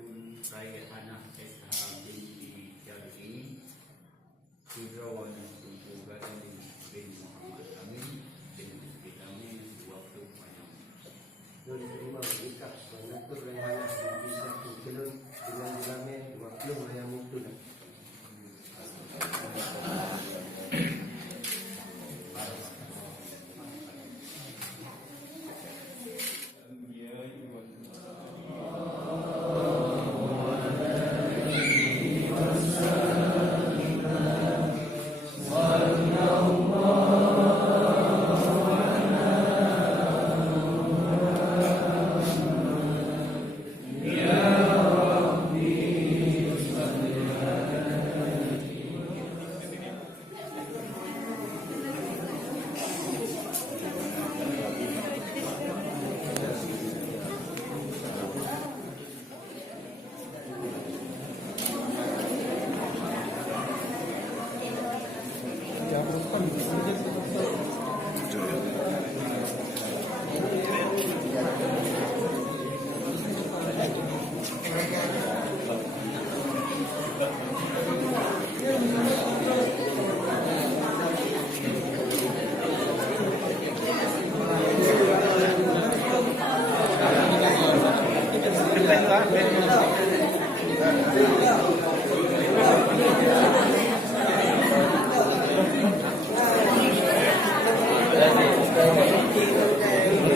Tun Raya Anak SH binti Jalini Kudrawan Tunku Gading bin Muhammad Amin bin Vitamin 20 Panjang. Don terima ikat mengatur rencana bisa berjalan dengan damai 20 yang mutu.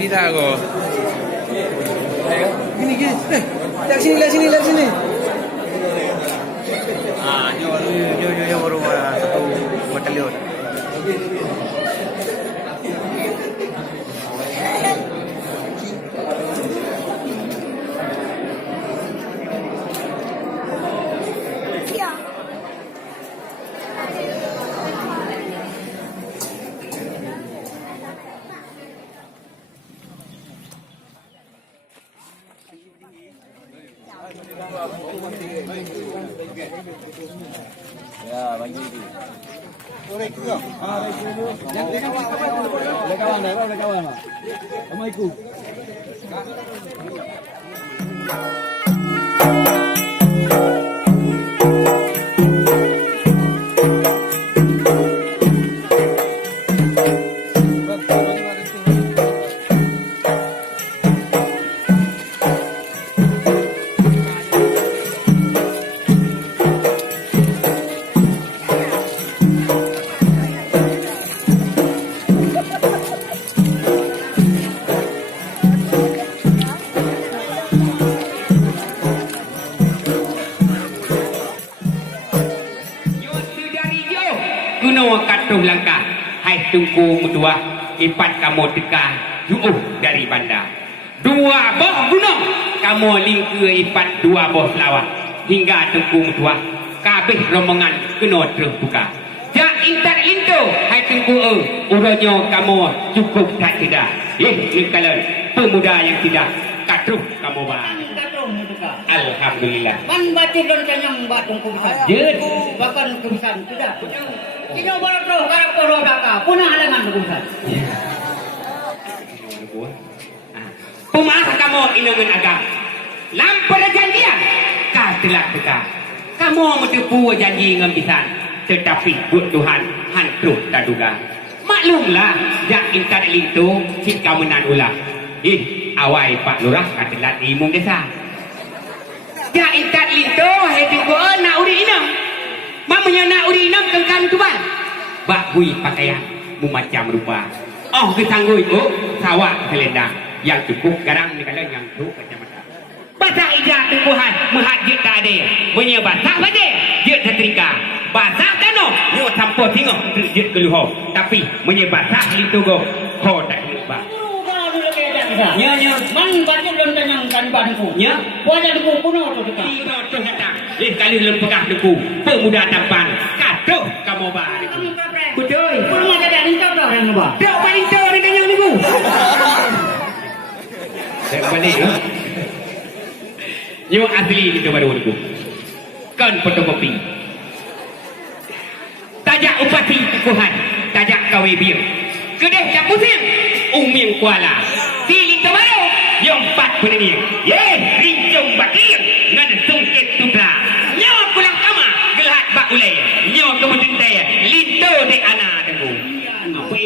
Tidak kok. Gini. Lihat sini. Nyo baru satu batalion. Ya, bagi ini. Oleh kawan. Assalamualaikum. Katuh langkah hai tungku mudua ipat kamu teka juuh dari bandar dua boh gunung kamu lingke ipat dua boh selawat hingga tungku mudua kabeh rombongan kena terus buka jak intat lintu hai tungku uronyo kamu cukup tak tidak nikalan pemuda yang tidak katuh kamu bang alhamdulillah ban batu dan kenyang batung kubisan jeut bahkan kubisan tidak kino borotroh karap poro daka punah halangan kubisan Pumas kamu inangan agam lampar janjian kah telah teka kamu menipu janji ngambisan tetapi buat Tuhan hantu tak duga maklumlah jak intat lintu si kamu nan ulah awai Pak Lurah katelat imung desa jak intat lintu heti ko nak uri inam mamanya nak uri inam kengkan tuban bak hui pakaian mu macam rupa kesanggui sawah selendang yang cukup garang dengan yang tu kacamata basah ijak tumbuhan menghajit tak ada menyebasah pada dia tertrika basah kano nyo sampo tengok terjit keluho tapi menyebasah litugo ho tak lupa nya man batu dan kenyang kan banku nya wajah duku kuno tu dekat kuno tu datang kali lempegah duku pemuda tampan katuh kamu ba betul kuno ada dari kau dah yang ba dak paling tu dengan yang duku saya balik Yo asli itu baru aku. Kan fotokopi. Tajak upati tukuhan, tajak kawe biar. Kedeh tak pusing, uming kuala. Tiling tu baru, yang 4 penengir. Ye, rincung bakir, ngan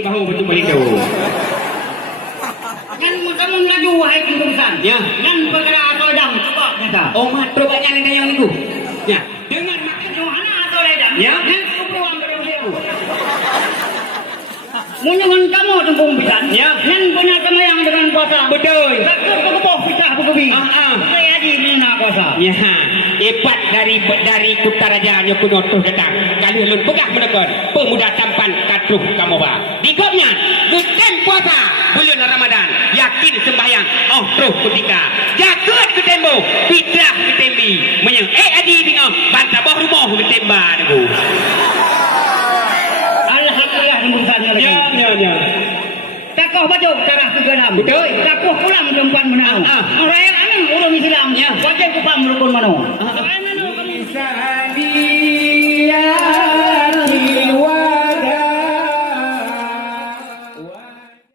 bahu betul balik tu. Kan kamu laju wahai kumpulan. Ya. Kan perkara atau dam coba nyata. Oh, mat perbanyak yang yang niku. Ya. Dengan makan Johana atau ledam. Ya. Kan kumpulan berdebu. Munungan kamu tembung pisan. Ya. Kan punya kemayang dengan kuasa. betul. Takut kepoh pisah bukubi. Saya di mana kuasa. Ya. Epat dari Kutarajaannya kuno tuh datang. Kali ulun pegah menekon pemuda tampan katruh kamu ba. Digopnya geden puasa bulan Ramadan. Yakin sembahyang oh terus ketika. Jaket ke tembok, fitrah ke tembi. Menyang adi bingung bantah bawah rumah ke tembak tu. Alhamdulillah kumpulan. Ya. Takoh baju darah kegenam. Betul. Takoh pulang tempat menang. Orang yang urung Islam. Ya. Wajib kupam rukun mano. Lisan